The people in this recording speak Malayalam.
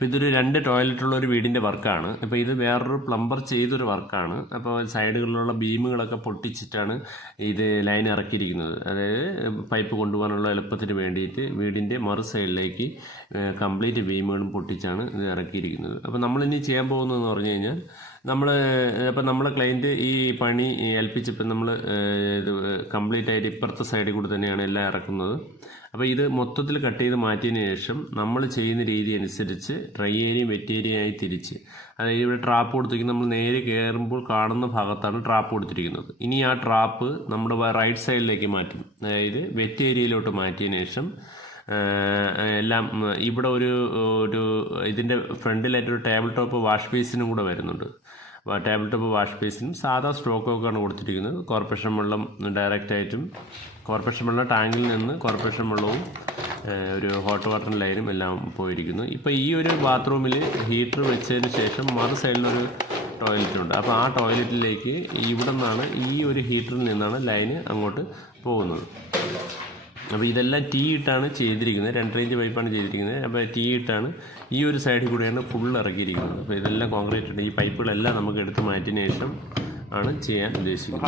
അപ്പോൾ ഇതൊരു 2 ടോയ്ലറ്റുള്ള ഒരു വീടിൻ്റെ വർക്കാണ്. അപ്പോൾ ഇത് വേറൊരു പ്ലംബർ ചെയ്തൊരു വർക്കാണ്. അപ്പോൾ സൈഡുകളിലുള്ള ബീമുകളൊക്കെ പൊട്ടിച്ചിട്ടാണ് ഇത് ലൈൻ ഇറക്കിയിരിക്കുന്നത്. അതായത് പൈപ്പ് കൊണ്ടുപോകാനുള്ള എളുപ്പത്തിന് വേണ്ടിയിട്ട് വീടിൻ്റെ മറു സൈഡിലേക്ക് കംപ്ലീറ്റ് ബീമുകളും പൊട്ടിച്ചാണ് ഇത് ഇറക്കിയിരിക്കുന്നത്. അപ്പോൾ നമ്മളിനി ചെയ്യാൻ പോകുന്നതെന്ന് പറഞ്ഞു കഴിഞ്ഞാൽ അപ്പം നമ്മളെ ക്ലയൻറ്റ് ഈ പണി ഏൽപ്പിച്ചപ്പോൾ നമ്മൾ ഇത് കംപ്ലീറ്റ് ആയിട്ട് ഇപ്പുറത്തെ സൈഡിൽ കൂടെ തന്നെയാണ് എല്ലാം ഇറക്കുന്നത്. അപ്പോൾ ഇത് മൊത്തത്തിൽ കട്ട് ചെയ്ത് മാറ്റിയതിന് ശേഷം നമ്മൾ ചെയ്യുന്ന രീതി അനുസരിച്ച് ഡ്രൈ ഏരിയയും വെറ്റ് ഏരിയയായി തിരിച്ച്, അതായത് ഇവിടെ ട്രാപ്പ് കൊടുത്തിരിക്കുന്നത് നമ്മൾ നേരെ കയറുമ്പോൾ കാണുന്ന ഭാഗത്താണ് ട്രാപ്പ് കൊടുത്തിരിക്കുന്നത്. ഇനി ആ ട്രാപ്പ് നമ്മുടെ റൈറ്റ് സൈഡിലേക്ക് മാറ്റും. അതായത് വെറ്റ് ഏരിയയിലോട്ട് മാറ്റിയതിന് ശേഷം എല്ലാം ഇവിടെ ഒരു ഇതിൻ്റെ ഫ്രണ്ടിലായിട്ടൊരു ടേബിൾ ടോപ്പ് വാഷ് ബേസിനും കൂടെ വരുന്നുണ്ട്. ടേബിൾ ടോപ്പ് വാഷ് ബേസിനും സാധാ സ്റ്റോക്കൊക്കെയാണ് കൊടുത്തിരിക്കുന്നത്. കോർപ്പറേഷൻ വെള്ളം ഡയറക്റ്റായിട്ടും കോർപ്പറേഷൻ വെള്ളം ടാങ്കിൽ നിന്ന് കോർപ്പറേഷൻ വെള്ളവും ഒരു ഹോട്ട് വാട്ടർ ലൈനും എല്ലാം പോയിരിക്കുന്നു. ഇപ്പോൾ ഈ ഒരു ബാത്റൂമിൽ ഹീറ്റർ വെച്ചതിന് ശേഷം മറു സൈഡിലൊരു ടോയ്ലറ്റുണ്ട്. അപ്പോൾ ആ ടോയ്ലറ്റിലേക്ക് ഇവിടെ നിന്നാണ് ഈ ഒരു ഹീറ്ററിൽ നിന്നാണ് ലൈന് അങ്ങോട്ട് പോകുന്നത്. അപ്പോൾ ഇതെല്ലാം ടീ ഇട്ടാണ് ചെയ്തിരിക്കുന്നത്. 2 റേഞ്ച് പൈപ്പാണ് ചെയ്തിരിക്കുന്നത്. അപ്പോൾ ടീ ഇട്ടാണ് ഈ ഒരു സൈഡിൽ കൂടെയാണ് ഫുൾ ഇറക്കിയിരിക്കുന്നത്. അപ്പോൾ ഇതെല്ലാം കോൺക്രീറ്റ് ഉണ്ട്. ഈ പൈപ്പുകളെല്ലാം നമുക്ക് എടുത്ത് മാറ്റിയതിന് ശേഷം ആണ് ചെയ്യാൻ ഉദ്ദേശിക്കുന്നത്.